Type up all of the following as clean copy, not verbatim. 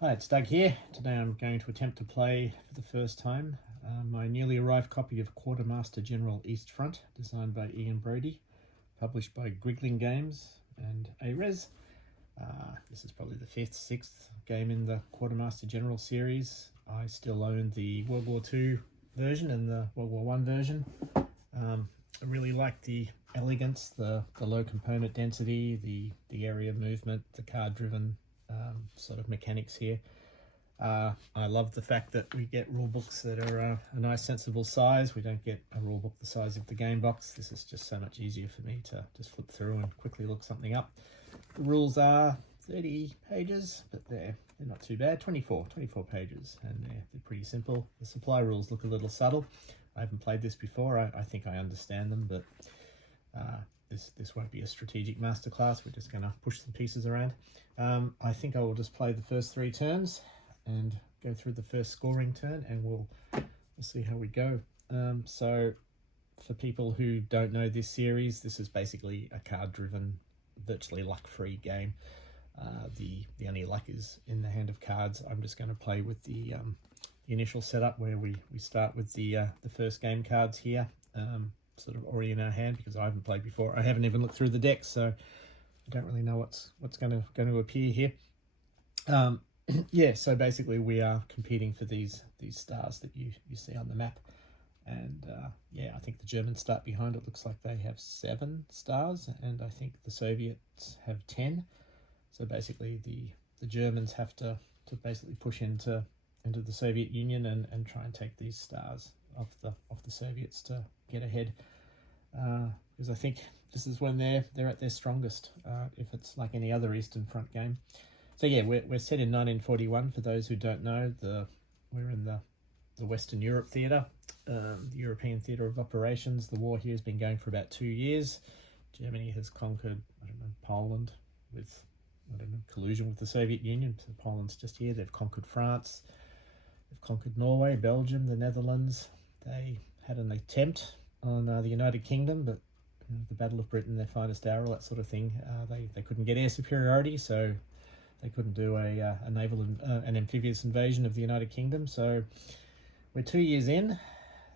Hi, it's Doug here. Today I'm going to attempt to play for the first time my newly arrived copy of Quartermaster General EastFront, designed by Ian Brody, published by Griggling Games and Ares. This is probably the fifth, sixth game in the Quartermaster General series. I still own the World War II version and the World War I version. I really like the elegance, the low component density, the area movement, the card-driven sort of mechanics here. I love the fact that we get rule books that are a nice sensible size. We don't get a rule book the size of the game box. This is just so much easier for me to just flip through and quickly look something up. The rules are 30 pages, but they're not too bad. 24 pages, and they're pretty simple. The supply rules look a little subtle. I haven't played this before. I think I understand them, but this won't be a strategic masterclass. We're just going to push some pieces around. I think I will just play the first 3 turns and go through the first scoring turn, and we'll see how we go. So for people who don't know this series, this is basically a card-driven, virtually luck-free game. The only luck is in the hand of cards. I'm just going to play with the initial setup where we start with the first game cards here, sort of already in our hand, because I haven't played before. I haven't even looked through the deck, so I don't really know what's going to appear here. Yeah, so basically we are competing for these stars that you see on the map, and yeah, I think the Germans start behind. It looks like they have 7 stars, and I think the Soviets have 10. So basically the Germans have to basically push into the Soviet Union and try and take these stars off the Soviets to get ahead, because I think this is when they're at their strongest, if it's like any other Eastern Front game. So yeah, we're set in 1941. For those who don't know, we're in the Western Europe theatre, the European theatre of operations. The war here has been going for about 2 years. Germany has conquered, Poland with, collusion with the Soviet Union. So Poland's just here. They've conquered France. They've conquered Norway, Belgium, the Netherlands. They had an attempt on the United Kingdom, but the Battle of Britain, their finest hour, all that sort of thing. They couldn't get air superiority, so they couldn't do a naval an amphibious invasion of the United Kingdom. So we're 2 years in.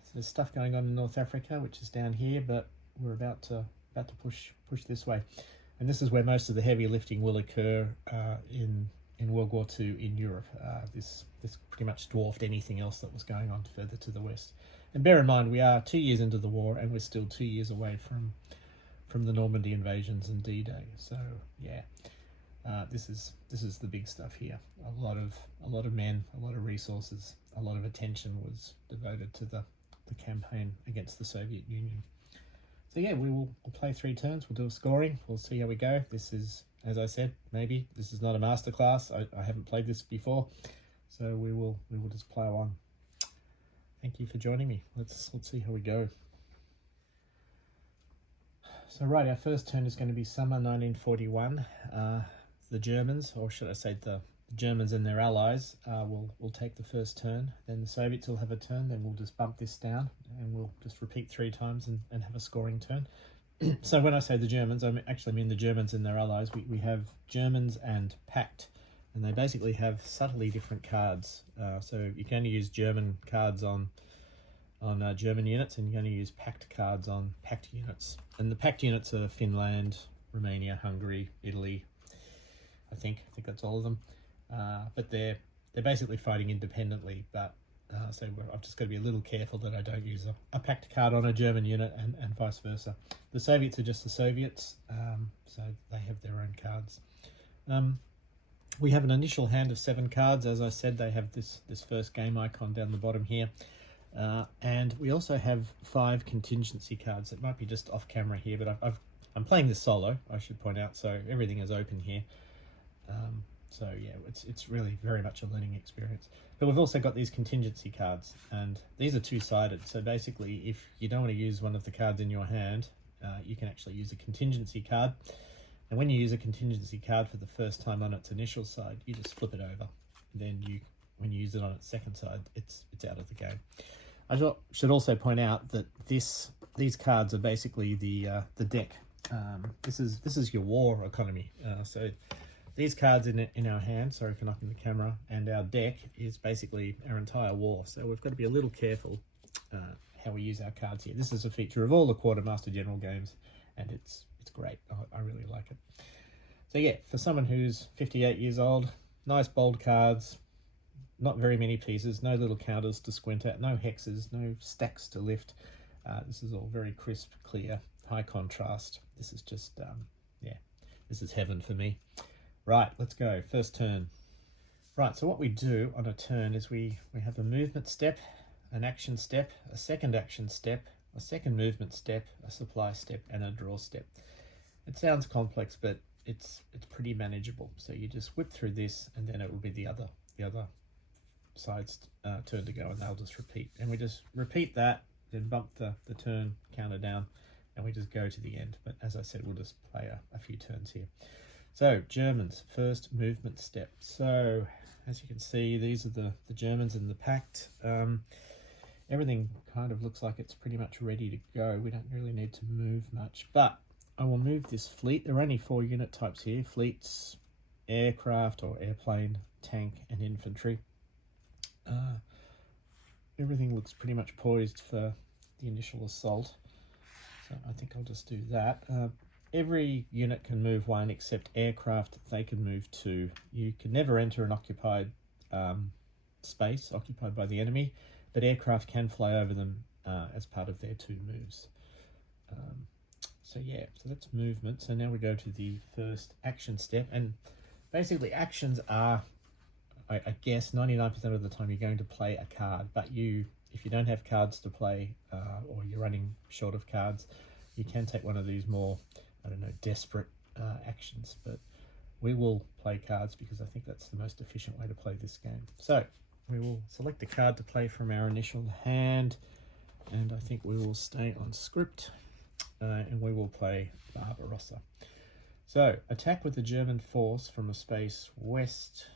So there's stuff going on in North Africa, which is down here, but we're about to push this way. And this is where most of the heavy lifting will occur in World War II in Europe. This pretty much dwarfed anything else that was going on further to the west. And bear in mind, we are 2 years into the war, and we're still 2 years away from the Normandy invasions and D-Day. So yeah, this is the big stuff here. A lot of men, a lot of resources, a lot of attention was devoted to the campaign against the Soviet Union. So yeah, we'll play 3 turns. We'll do a scoring. We'll see how we go. This is, as I said, maybe this is not a masterclass. I haven't played this before, so we will just plow on. Thank you for joining me. Let's see how we go. So right, our first turn is going to be summer 1941. The Germans, or should I say the Germans and their allies, will take the first turn. Then the Soviets will have a turn. Then we'll just bump this down, and we'll just repeat 3 times and have a scoring turn. So when I say the Germans, I actually mean the Germans and their allies. We have Germans and Pact, and they basically have subtly different cards. So you can only use German cards on German units, and you can only use Pact cards on Pact units. And the Pact units are Finland, Romania, Hungary, Italy. I think that's all of them. But they're basically fighting independently. But so I've just got to be a little careful that I don't use a Pact card on a German unit and vice versa. The Soviets are just the Soviets, so they have their own cards. We have an initial hand of 7 cards. As I said, they have this first game icon down the bottom here. And we also have 5 contingency cards. It might be just off camera here, but I'm playing this solo, I should point out, so everything is open here. So yeah, it's really very much a learning experience. But we've also got these contingency cards, and these are 2-sided. So basically, if you don't want to use one of the cards in your hand, you can actually use a contingency card. And when you use a contingency card for the first time on its initial side, you just flip it over. Then when you use it on its second side, it's out of the game. I should also point out that these cards are basically the deck. This is your war economy. So these cards in our hand, sorry for knocking the camera, and our deck is basically our entire war. So we've got to be a little careful how we use our cards here. This is a feature of all the Quartermaster General games, and it's great. I really like it. So yeah, for someone who's 58 years old, nice bold cards, not very many pieces, no little counters to squint at, no hexes, no stacks to lift. This is all very crisp, clear, high contrast. This is just, yeah, this is heaven for me. Right, let's go. First turn. Right, so what we do on a turn is we have a movement step, an action step, a second action step, a second movement step, a supply step, and a draw step. It sounds complex, but it's pretty manageable. So you just whip through this, and then it will be the other side's turn to go, and they'll just repeat. And we just repeat that, then bump the turn counter down, and we just go to the end. But as I said, we'll just play a few turns here. So Germans, first movement step. So as you can see, these are the Germans in the pact. Everything kind of looks like it's pretty much ready to go. We don't really need to move much, but I will move this fleet. There are only 4 unit types here: fleets, aircraft or airplane, tank, and infantry. Everything looks pretty much poised for the initial assault, so I think I'll just do that. Every unit can move 1 except aircraft. They can move 2. You can never enter an occupied space occupied by the enemy, but aircraft can fly over them as part of their 2 moves. So yeah, so that's movement. So now we go to the first action step, and basically actions are, I guess 99% of the time you're going to play a card, but if you don't have cards to play or you're running short of cards, you can take one of these more, I don't know, desperate actions. But we will play cards because I think that's the most efficient way to play this game. So we will select a card to play from our initial hand, and I think we will stay on script, and we will play Barbarossa. So attack with the German force from a space west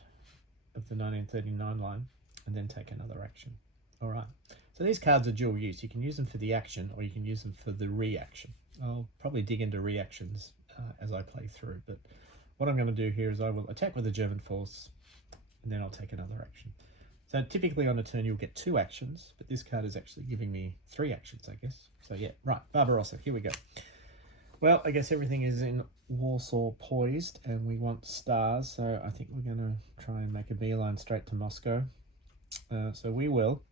of the 1939 line, and then take another action. All right, so these cards are dual use. You can use them for the action, or you can use them for the reaction. I'll probably dig into reactions as I play through, but what I'm going to do here is I will attack with the German force, and then I'll take another action. So typically on a turn you'll get 2 actions, but this card is actually giving me 3 actions, I guess. So yeah, right, Barbarossa, here we go. Well, I guess everything is in Warsaw poised, and we want stars, so I think we're going to try and make a beeline straight to Moscow. So we will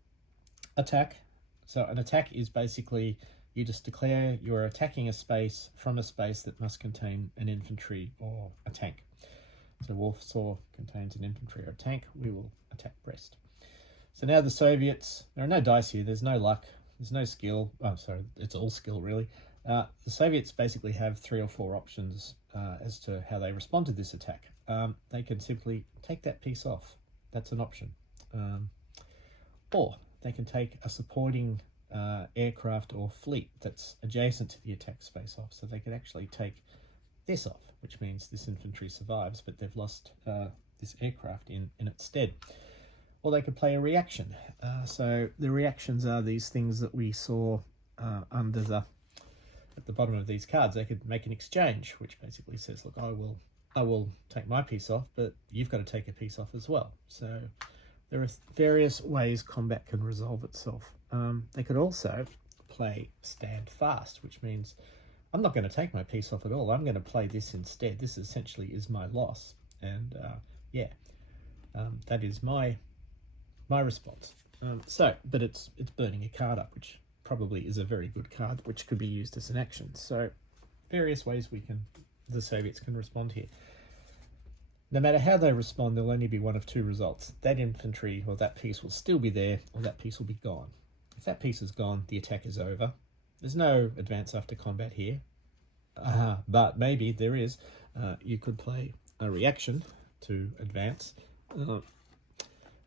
attack. So an attack is basically you just declare you're attacking a space from a space that must contain an infantry or a tank. So Warsaw contains an infantry or a tank. We will attack Brest. So now the Soviets, there are no dice here, there's no luck, there's no skill. Oh, sorry, it's all skill really. The Soviets basically have 3 or 4 options as to how they respond to this attack. They can simply take that piece off. That's an option. Or they can take a supporting aircraft or fleet that's adjacent to the attack space off. So they could actually take this off, which means this infantry survives, but they've lost this aircraft in its stead. Or they could play a reaction. So the reactions are these things that we saw at the bottom of these cards. They could make an exchange, which basically says, look, I will take my piece off, but you've got to take a piece off as well. So there are various ways combat can resolve itself. They could also play stand fast, which means I'm not going to take my piece off at all. I'm going to play this instead. This essentially is my loss. And yeah, that is my response. But it's burning a card up, which probably is a very good card, which could be used as an action. So various ways the Soviets can respond here. No matter how they respond, there'll only be one of 2 results. That infantry or that piece will still be there, or that piece will be gone. If that piece is gone, the attack is over. There's no advance after combat here, but maybe there is. You could play a reaction to advance,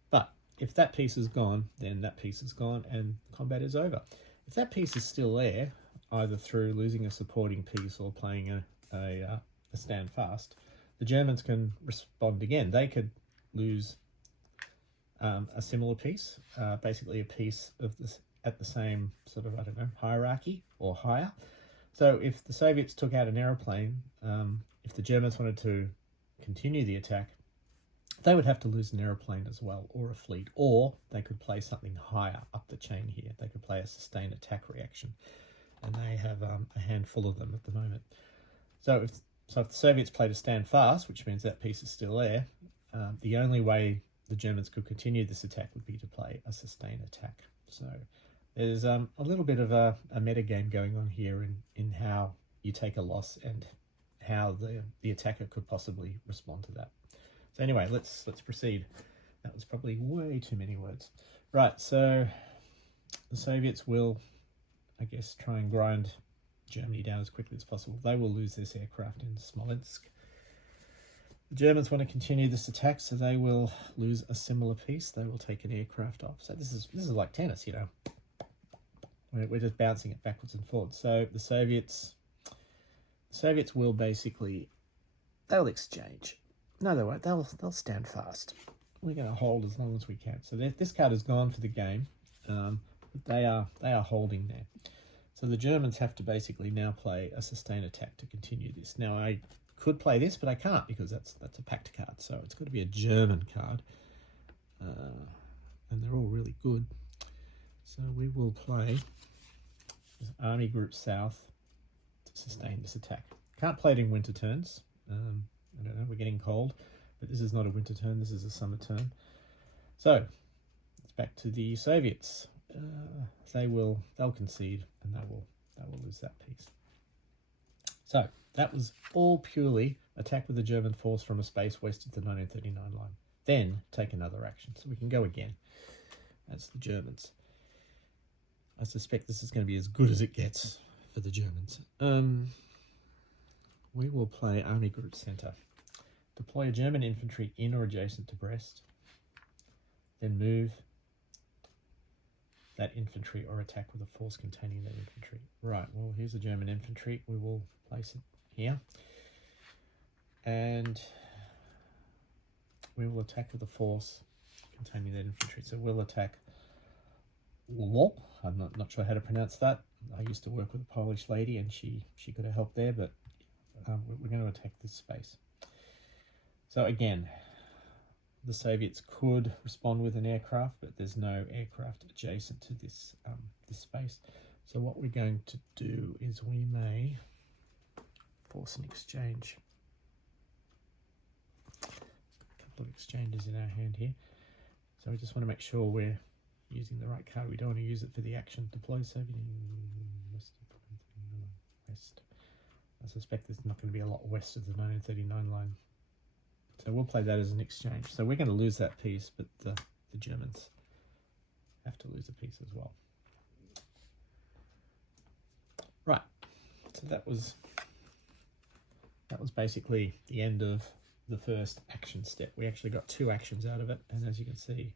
but if that piece is gone, then that piece is gone and combat is over. If that piece is still there, either through losing a supporting piece or playing a stand fast, the Germans can respond again. They could lose a similar piece, basically a piece of this at the same sort of, I don't know, hierarchy or higher. So if the Soviets took out an aeroplane, if the Germans wanted to continue the attack, they would have to lose an aeroplane as well, or a fleet, or they could play something higher up the chain here. They could play a sustained attack reaction, and they have a handful of them at the moment. So if the Soviets play to stand fast, which means that piece is still there, the only way the Germans could continue this attack would be to play a sustained attack. So there's a little bit of a meta game going on here in how you take a loss and how the attacker could possibly respond to that. So anyway, let's proceed. That was probably way too many words. Right, so the Soviets will, I guess, try and grind Germany down as quickly as possible. They will lose this aircraft in Smolensk. The Germans want to continue this attack, so they will lose a similar piece. They will take an aircraft off. So this is like tennis, you know. We're just bouncing it backwards and forwards. So the Soviets will basically, they'll exchange. No, they won't. They'll stand fast. We're going to hold as long as we can. So this card is gone for the game, but they are holding there. So the Germans have to basically now play a sustained attack to continue this. Now I could play this, but I can't because that's a pact card. So it's got to be a German card, and they're all really good. So we will play this Army Group South to sustain this attack. Can't play it in winter turns. I don't know, we're getting cold, but this is not a winter turn, this is a summer turn. So, it's back to the Soviets. They'll concede, and they will lose that piece. So, that was all purely attack with the German force from a space west of the 1939 line. Then, take another action. So we can go again. That's the Germans. I suspect this is going to be as good as it gets for the Germans. We will play Army Group Center. Deploy a German infantry in or adjacent to Brest. Then move that infantry or attack with a force containing that infantry. Right, well, here's the German infantry. We will place it here. And we will attack with a force containing that infantry. So we'll attack Lwów. I'm not sure how to pronounce that. I used to work with a Polish lady, and she could have helped there, but we're going to attack this space. So again, the Soviets could respond with an aircraft, but there's no aircraft adjacent to this this space. So what we're going to do is we may force an exchange. A couple of exchanges in our hand here. So we just want to make sure we're using the right card. We don't want to use it for the action. Deploy Soviet west. I suspect there's not going to be a lot west of the 1939 line. So we'll play that as an exchange. So we're going to lose that piece, but the Germans have to lose a piece as well. Right. So that was basically the end of the first action step. We actually got 2 actions out of it, and as you can see,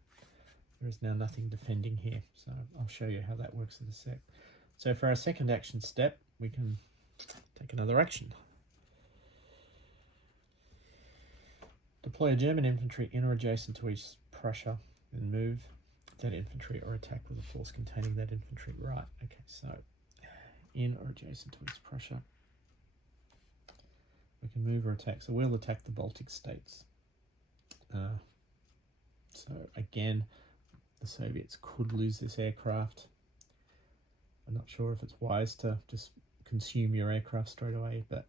there is now nothing defending here. So I'll show you how that works in a sec. So for our second action step, we can take another action. Deploy a German infantry in or adjacent to East Prussia, and move that infantry or attack with a force containing that infantry. Right, okay, so in or adjacent to East Prussia. We can move or attack. So we'll attack the Baltic states. So again, the Soviets could lose this aircraft. I'm not sure if it's wise to just consume your aircraft straight away, but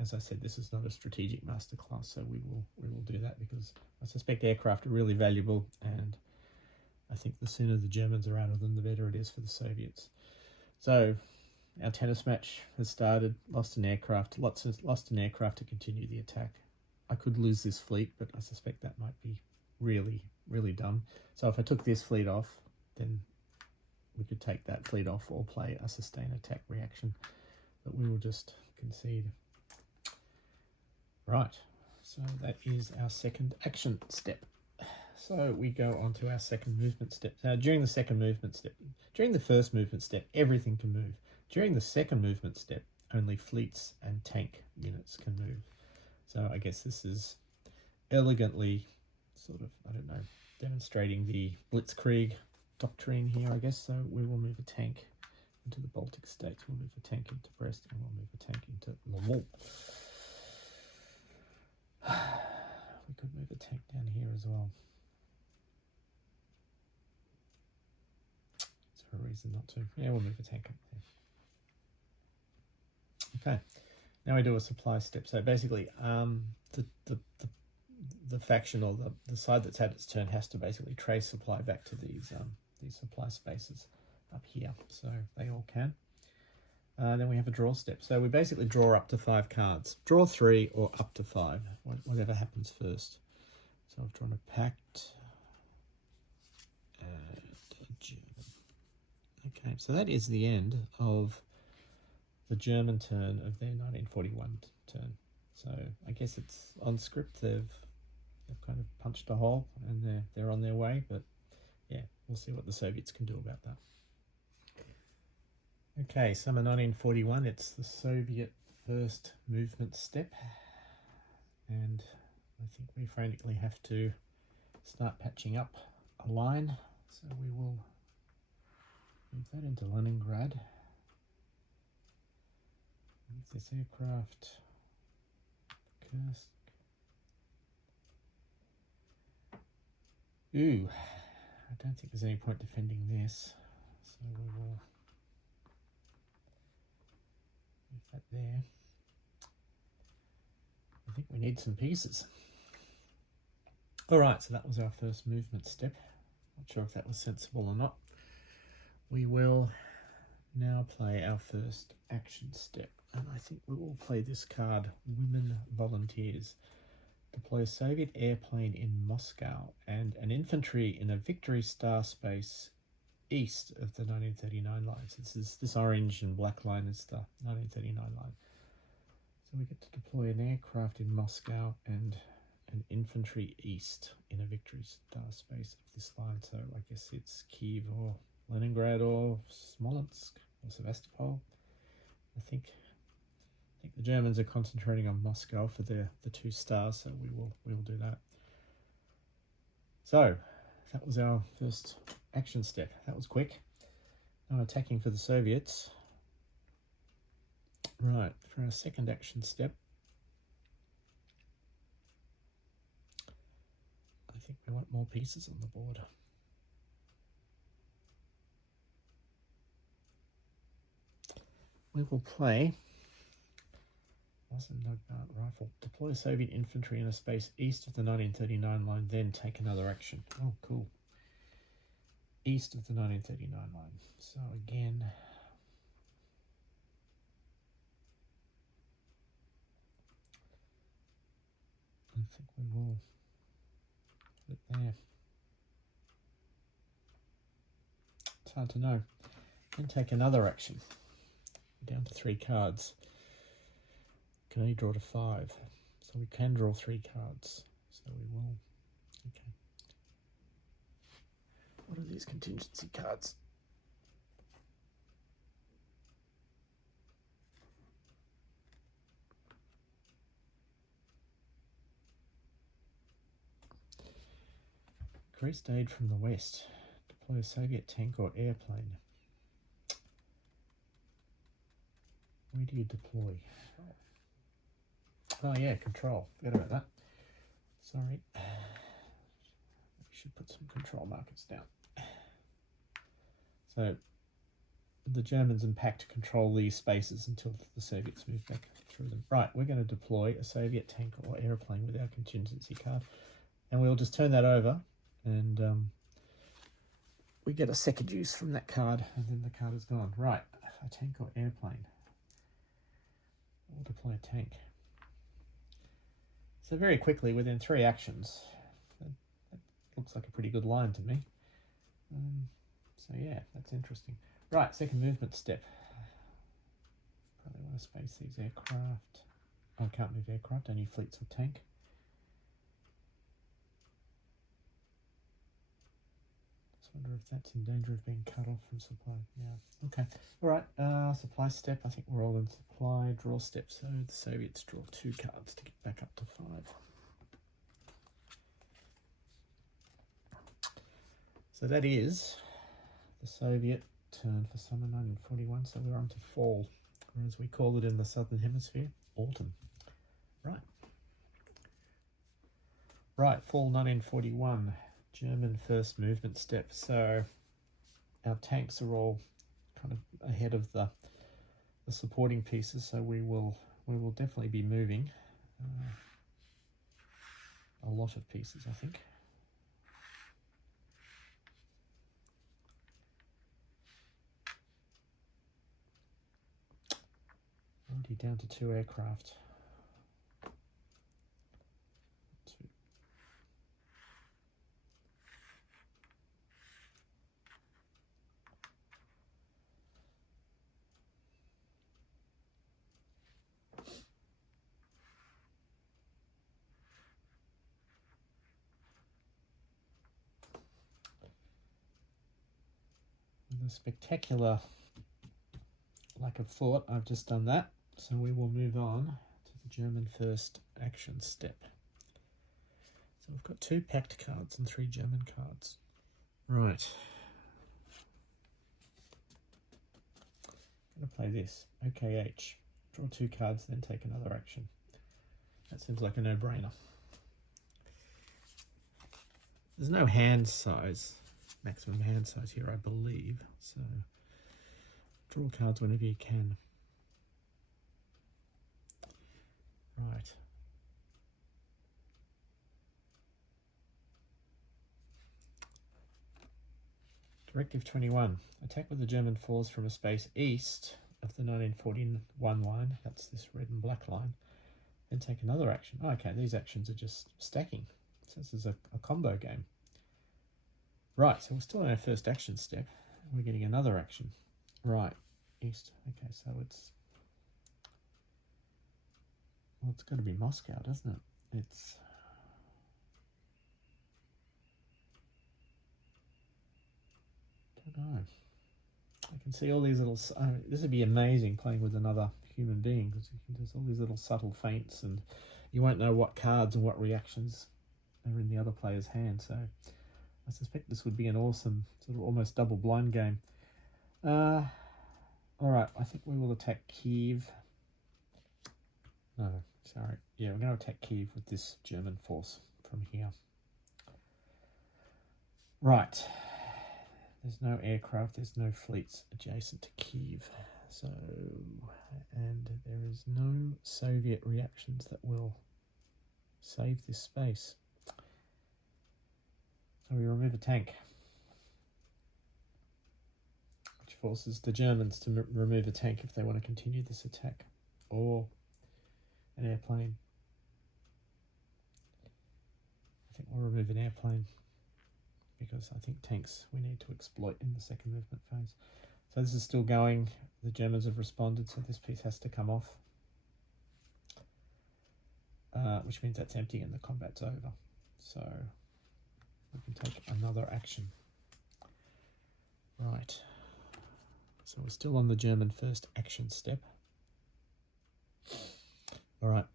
as I said, this is not a strategic masterclass, so we will do that because I suspect aircraft are really valuable, and I think the sooner the Germans are out of them, the better it is for the Soviets. So our tennis match has started. Lost an aircraft to continue the attack. I could lose this fleet, but I suspect that might be really, really dumb. So if I took this fleet off, then we could take that fleet off or play a sustained attack reaction, but we will just concede. Right, so that is our second action step. So we go on to our second movement step. Now during the first movement step, everything can move. During the second movement step, only fleets and tank units can move. So I guess this is elegantly sort of, I don't know, demonstrating the blitzkrieg doctrine here, I guess. So we will move a tank into the Baltic states, we'll move a tank into Brest, and we'll move a tank into Lwów. We could move a tank down here as well. Is there a reason not to? Yeah, we'll move a tank up there. Okay, now we do a supply step. So basically, the faction or the side that's had its turn has to basically trace supply back to these supply spaces up here. So they all can. Then we have a draw step. So we basically draw up to 5 cards. Draw 3 or up to 5, whatever happens first. So I've drawn a pact and a German. Okay, so that is the end of the German turn of their 1941 turn. So I guess it's on script. They've kind of punched a hole and they're on their way. But yeah, we'll see what the Soviets can do about that. Okay, summer 1941, it's the Soviet first movement step, and I think we frantically have to start patching up a line, so we will move that into Leningrad, move this aircraft, Kursk. Ooh, I don't think there's any point defending this, so we will move that there. I think we need some pieces. All right, so that was our first movement step. Not sure if that was sensible or not. We will now play our first action step, and I think we will play this card, Women Volunteers. Deploy a Soviet airplane in Moscow and an infantry in a Victory Star space east of the 1939 lines. This orange and black line is the 1939 line. So we get to deploy an aircraft in Moscow and an infantry east in a Victory Star space of this line. So I guess it's Kiev or Leningrad or Smolensk or Sevastopol. I think the Germans are concentrating on Moscow for the 2 stars, so we will do that. So that was our first action step. That was quick. Now attacking for the Soviets. Right, for our second action step, I think we want more pieces on the board. We will play rifle. Deploy Soviet infantry in a space east of the 1939 line, then take another action. Oh, cool. East of the 1939 line. So again, I think we will flip there. It's hard to know. Then take another action. Down to 3 cards. Can only draw to 5. So we can draw 3 cards. So we will. Okay. What are these contingency cards? Increased aid from the west. Deploy a Soviet tank or airplane. Where do you deploy? Oh yeah, control. Forget about that. Sorry. We should put some control markers down. So the Germans and pact control these spaces until the Soviets move back through them. Right, we're going to deploy a Soviet tank or airplane with our contingency card. And we'll just turn that over and we get a second use from that card and then the card is gone. Right, a tank or airplane. We'll deploy a tank. So very quickly, within 3 actions, that looks like a pretty good line to me. So yeah, that's interesting. Right, second movement step. Probably want to space these aircraft. I can't move aircraft, only fleets or tank. Just wonder if that's in danger of being cut off from supply. Yeah, okay. All right, supply step. I think we're all in supply. Draw step. So the Soviets draw 2 cards to get back up to 5. So that is the Soviet turn for summer 1941. So we're on to fall, or as we call it in the Southern Hemisphere, autumn. Right. Right, fall 1941, German first movement step. So our tanks are all kind of ahead of the supporting pieces, so we will definitely be moving a lot of pieces, I think. Already down to 2 aircraft. With a spectacular lack of thought, I've just done that. So we will move on to the German first action step. So we've got 2 packed cards and 3 German cards. Right. I'm going to play this. OKH. Draw 2 cards, then take another action. That seems like a no-brainer. There's no hand size, maximum hand size here, I believe. So draw cards whenever you can. Right. Directive 21. Attack with the German force from a space east of the 1941 line. That's this red and black line. Then take another action. Oh, okay, these actions are just stacking. So this is a combo game. Right, so we're still in our first action step. We're getting another action. Right, east. Okay, so it's... Well, it's got to be Moscow, doesn't it? It's... I don't know. I can see all these little... this would be amazing playing with another human being, because there's all these little subtle feints and you won't know what cards and what reactions are in the other player's hand. So I suspect this would be an awesome sort of almost double blind game. All right, I think we will attack Kiev. No, sorry. Yeah, we're going to attack Kiev with this German force from here. Right. There's no aircraft, there's no fleets adjacent to Kiev. So, and there is no Soviet reactions that will save this space. So we remove a tank, which forces the Germans to remove a tank if they want to continue this attack, or an airplane. I think we'll remove an airplane, because I think tanks we need to exploit in the second movement phase. So this is still going. The Germans have responded, so this piece has to come off. Which means that's empty and the combat's over. So we can take another action. Right. So we're still on the German first action step. All right.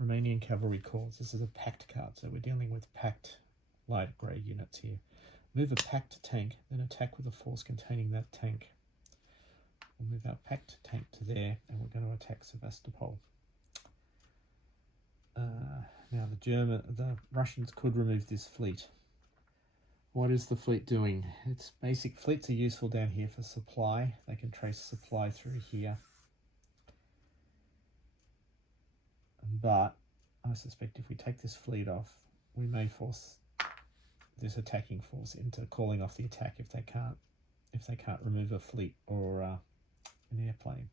Romanian cavalry corps. This is a packed card, so we're dealing with packed light grey units here. Move a packed tank, then attack with a force containing that tank. We'll move our packed tank to there, and we're going to attack Sevastopol. Now the Russians could remove this fleet. What is the fleet doing? It's basic. Fleets are useful down here for supply. They can trace supply through here. But I suspect if we take this fleet off, we may force this attacking force into calling off the attack if they can't remove a fleet or an airplane.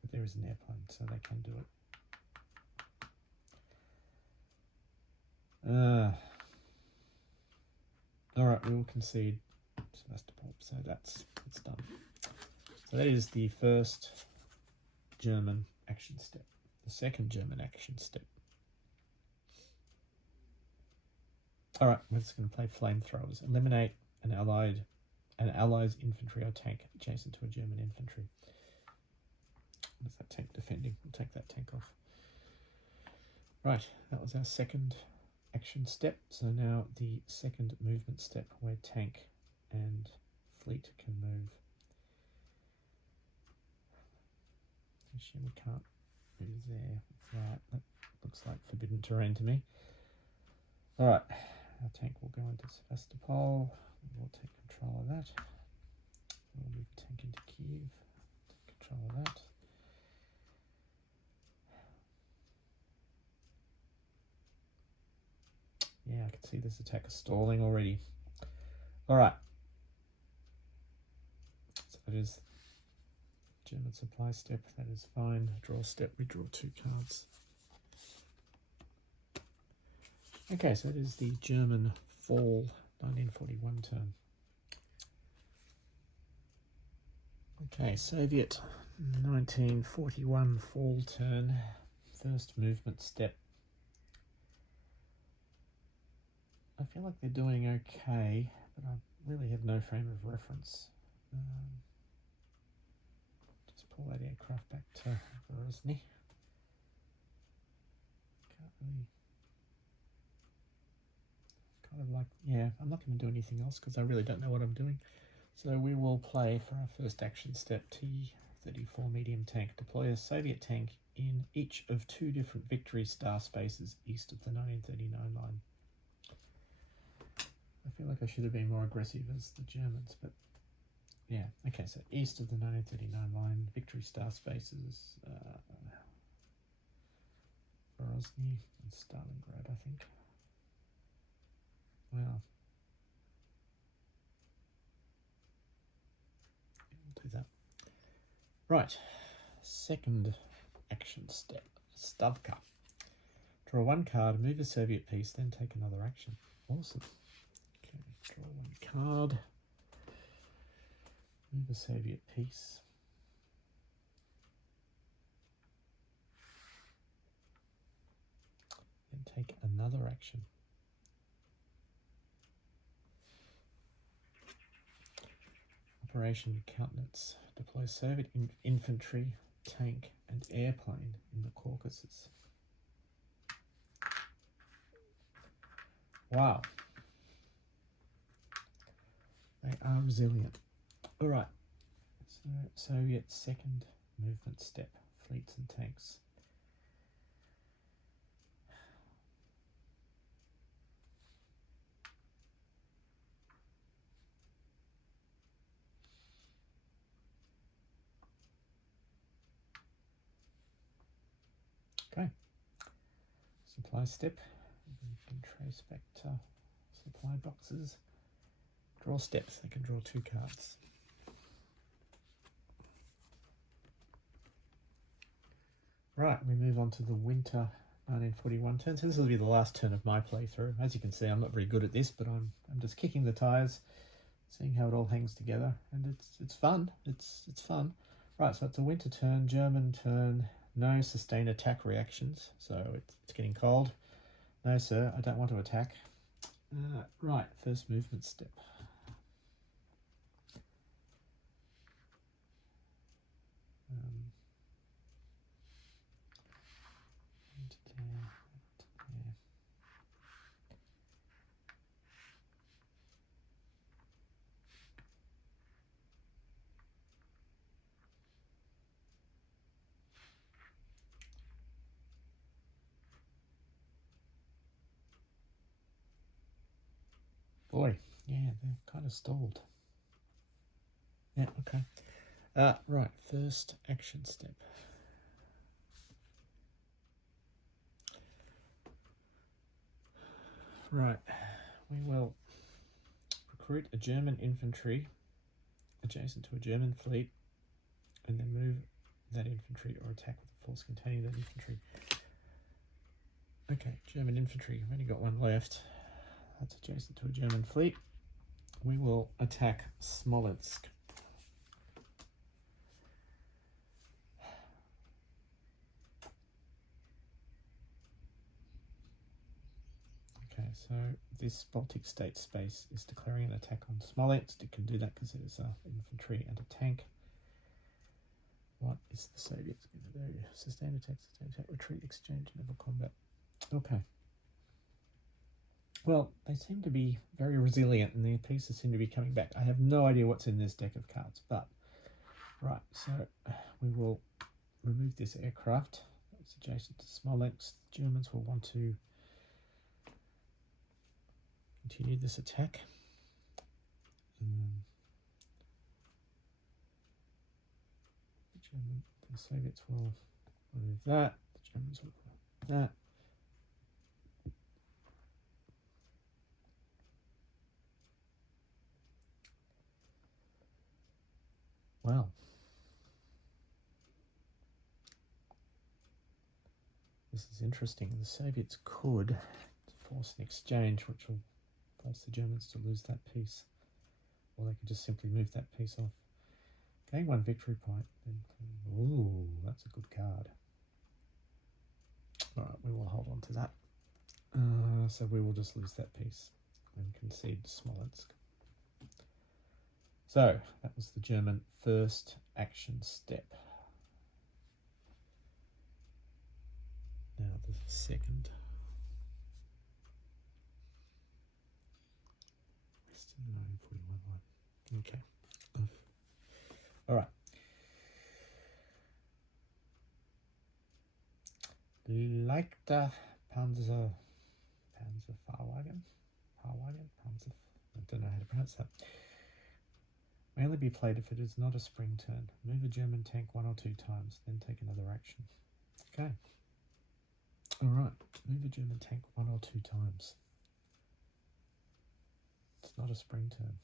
But there is an airplane, so they can do it. All right, we will concede Sevastopol, so it's done. So that is the first German action step. The second German action step. All right, we're just going to play flamethrowers. Eliminate an allies infantry or tank adjacent to a German infantry. What's that tank defending? We'll take that tank off. Right, that was our second action step. So now the second movement step, where tank and fleet can move. Actually, we can't move there. Right, that looks like forbidden terrain to me. Alright, our tank will go into Sevastopol. We'll take control of that. We'll move the tank into Kiev. Take control of that. Yeah, I can see this attack is stalling already. Alright. So it is German supply step. That is fine. Draw step. We draw 2 cards. Okay, so it is the German fall 1941 turn. Okay, Soviet 1941 fall turn. First movement step. I feel like they're doing okay, but I really have no frame of reference. Just pull that aircraft back to Grozny. Can't really... Kind of like, yeah, I'm not going to do anything else because I really don't know what I'm doing. So we will play for our first action step, T-34 medium tank. Deploy a Soviet tank in each of 2 different victory star spaces east of the 1939 line. I feel like I should have been more aggressive as the Germans, but yeah. Okay, so east of the 1939 line, victory star spaces, Grozny and Stalingrad, I think. Well, we'll do that. Right, second action step, Stavka. Draw 1 card, move a Soviet piece, then take another action. Awesome. Okay, draw 1 card, move a Soviet piece. Then take another action. Operation Countenance. Deploy Soviet infantry, tank, and airplane in the Caucasus. Wow. They are resilient. Alright. So Soviet second movement step. Fleets and tanks. Okay. Supply step. You can trace back to supply boxes. Draw steps. They can draw 2 cards. Right, we move on to the winter 1941 turn. So this will be the last turn of my playthrough. As you can see, I'm not very good at this, but I'm just kicking the tires, seeing how it all hangs together, and it's fun. It's fun. Right, so it's a winter turn, German turn. No sustained attack reactions, so it's getting cold. No, sir, I don't want to attack. Right, first movement step. Boy, yeah, they're kind of stalled. Yeah, okay. Right, first action step. Right, we will recruit a German infantry adjacent to a German fleet and then move that infantry or attack with a force containing that infantry. Okay, German infantry, we've only got 1 left. That's adjacent to a German fleet. We will attack Smolensk. Okay, so this Baltic state space is declaring an attack on Smolensk. It can do that because it is infantry and a tank. What is the Soviets going to do? Sustain attack, retreat, exchange, naval combat. Okay. Well, they seem to be very resilient and their pieces seem to be coming back. I have no idea what's in this deck of cards, but right, so we will remove this aircraft. It's adjacent to Smolensk. The Germans will want to continue this attack. The Soviets will remove that. The Germans will remove that. Wow. This is interesting. The Soviets could force an exchange, which will force the Germans to lose that piece. Or they could just simply move that piece off. Gain 1 victory point. Ooh, that's a good card. Alright, we will hold on to that. So we will just lose that piece and concede Smolensk. So, that was the German first action step. Now the second. Western 1941 one. Okay. Alright. Leichter Panzerfahrwagen. Panzer. I don't know how to pronounce that. May only be played if it is not a spring turn. Move a German tank 1 or 2 times, then take another action. Okay. Alright, move a German tank 1 or 2 times. It's not a spring turn.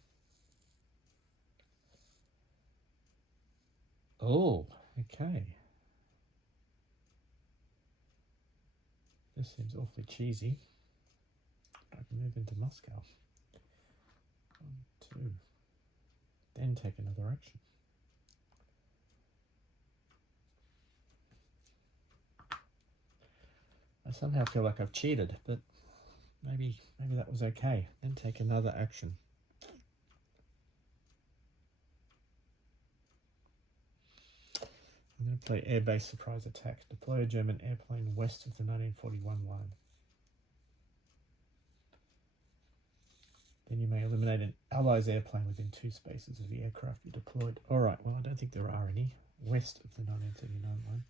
Oh, okay. This seems awfully cheesy. I can move into Moscow. 1, 2. Then take another action. I somehow feel like I've cheated, but maybe that was okay. Then take another action. I'm going to play air-based surprise attack. Deploy a German airplane west of the 1941 line. Then you may eliminate an Allies airplane within 2 spaces of the aircraft you deployed. Alright, well I don't think there are any west of the 1939 line.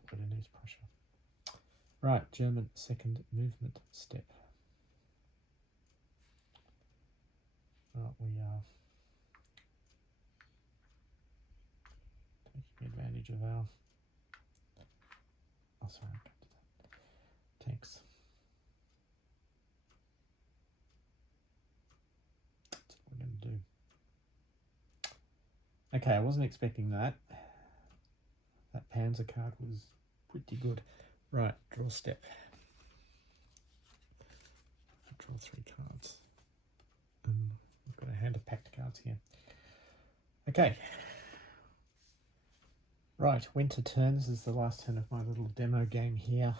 Deployed in East Prussia. Right, German second movement step. We are taking advantage of our... Oh, sorry, I can't do that. Tanks. That's what we're going to do. Okay, I wasn't expecting that. That Panzer card was pretty good. Right, draw step. I'll draw 3 cards. We've got a hand of packed cards here. Okay. Right, winter turn. This is the last turn of my little demo game here.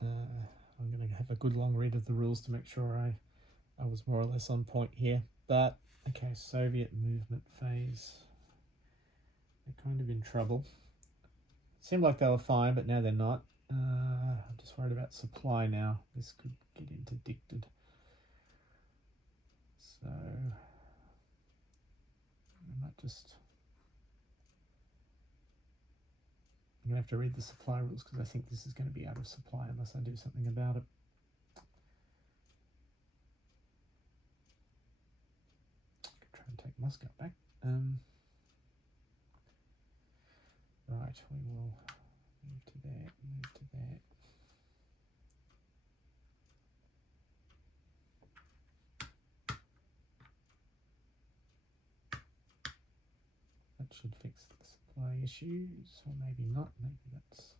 I'm going to have a good long read of the rules to make sure I was more or less on point here. But, okay, Soviet movement phase. They're kind of in trouble. Seemed like they were fine, but now they're not. I'm just worried about supply now. This could get interdicted. So, I might just... I'm going to have to read the supply rules because I think this is going to be out of supply unless I do something about it. I could try and take Moscow back. Right, we will move to there, move to there. That should fix the supply issues, or maybe not, maybe that's...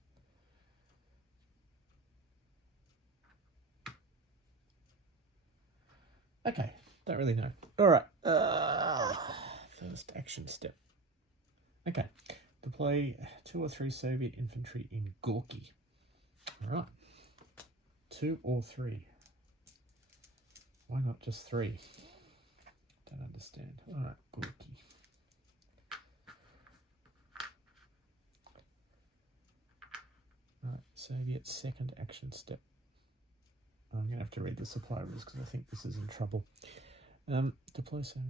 Okay, don't really know. Alright, first action step. Okay, deploy 2 or 3 Soviet infantry in Gorky. Alright, 2 or 3. Why not just 3? Don't understand. Alright, Gorky. Right, Soviet second action step. I'm going to have to read the supply rules because I think this is in trouble. Deploy Soviet...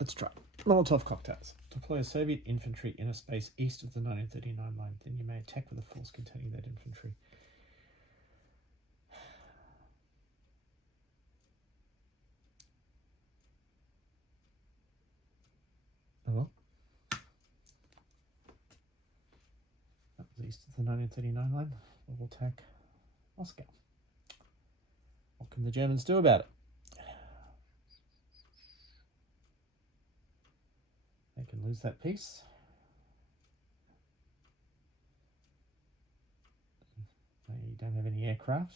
Let's try. Molotov cocktails. Deploy a Soviet infantry in a space east of the 1939 line. Then you may attack with a force containing that infantry. Oh well. That was east of the 1939 line. We'll attack Moscow. What can the Germans do about it? They can lose that piece. They don't have any aircraft.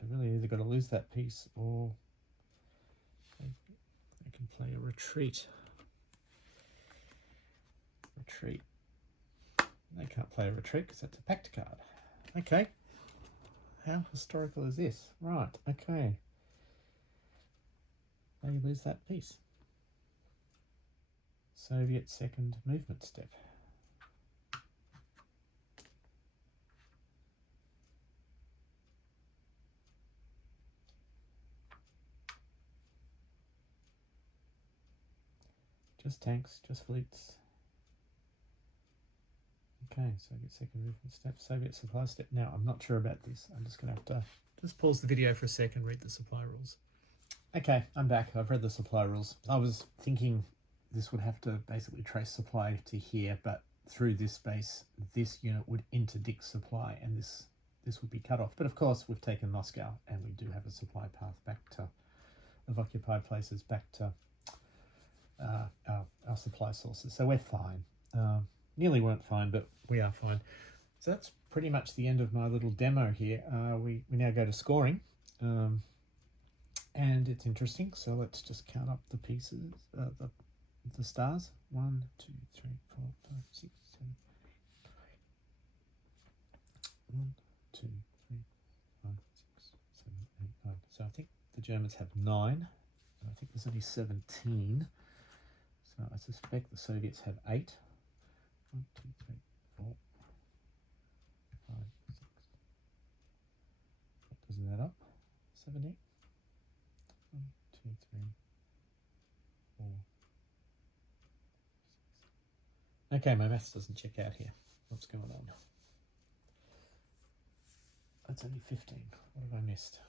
They really either got to lose that piece or they can play a retreat. Retreat. They can't play a retreat because that's a pact card. Okay. How historical is this? Right, okay. They lose that piece. Soviet second movement step. Just tanks, just fleets. Okay, Soviet second movement step, Soviet supply step. Now, I'm not sure about this. I'm just going to have to just pause the video for a second, read the supply rules. Okay, I'm back. I've read the supply rules. I was thinking this would have to basically trace supply to here, but through this space, this unit would interdict supply, and this would be cut off. But of course, we've taken Moscow, and we do have a supply path back to, of occupied places, back to our supply sources. So we're fine. Nearly weren't fine, but we are fine. So that's pretty much the end of my little demo here. We now go to scoring. And it's interesting, so let's just count up the pieces, the stars. 1, 2, 3, 4, 5, 6, 7, 8. 1, 2, 3, 5, 6, 7, 8, 9. So I think the Germans have 9, and I think there's only 17. So I suspect the Soviets have 8. 1, 2, 3, 4, 5, 6. Doesn't that up? 17. 1, 2, 3, 4. Okay, my maths doesn't check out here. What's going on? That's only 15. What have I missed?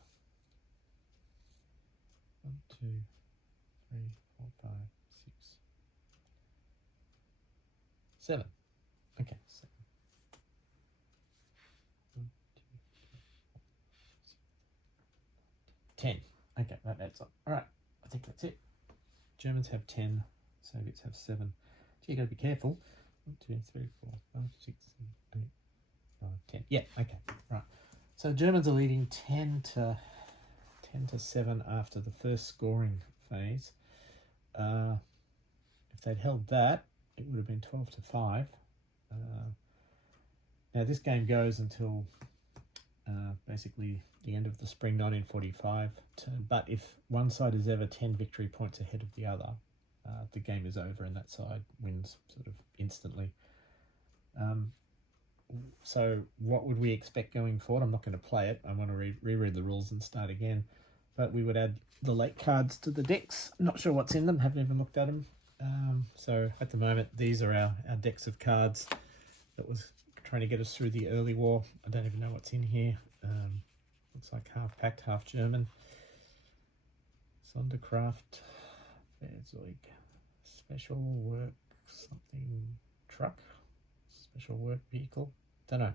1, 2, 3, 4, 5, 6, 7. Okay, 7. 1, 2, 3, 4, 6, 10. Okay, that adds up. All right, I think that's it. Germans have 10, Soviets have 7. So you got to be careful. 1, 2, 3, 4, 5, 6, 7, 8, 9, 10. Yeah, okay, right. So Germans are leading 10 to 7 after the first scoring phase. If they'd held that, it would have been 12 to 5. Now this game goes until basically the end of the spring 1945 term, but if one side is ever 10 victory points ahead of the other, the game is over and that side wins sort of instantly. So what would we expect going forward? I'm not going to play it. I want to reread the rules and start again. But we would add the late cards to the decks. Not sure what's in them. Haven't even looked at them. So at the moment, these are our decks of cards that was trying to get us through the early war. I don't even know what's in here. Looks like half packed, half German. Sonderkraft, Fahrzeug, special work, something truck, special work vehicle. Don't know.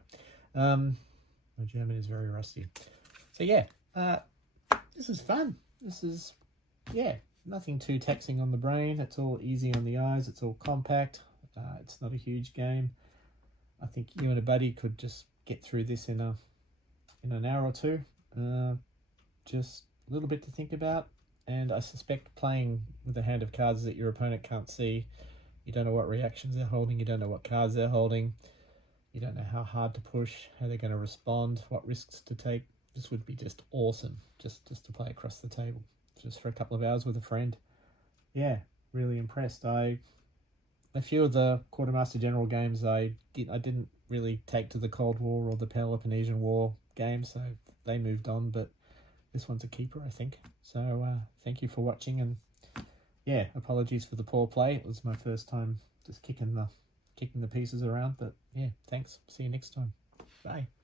My German is very rusty. So yeah, this is fun. This is, yeah, nothing too taxing on the brain. It's all easy on the eyes. It's all compact. It's not a huge game. I think you and a buddy could just get through this in an hour or two. Just a little bit to think about. And I suspect playing with a hand of cards that your opponent can't see, you don't know what reactions they're holding, you don't know what cards they're holding, you don't know how hard to push, how they're going to respond, what risks to take. This would be just awesome, just to play across the table, just for a couple of hours with a friend. Yeah, really impressed. A few of the Quartermaster General games I didn't really take to the Cold War or the Peloponnesian War games, so they moved on, but this one's a keeper, I think. So thank you for watching, and yeah, apologies for the poor play. It was my first time just kicking the pieces around, but yeah, thanks. See you next time. Bye.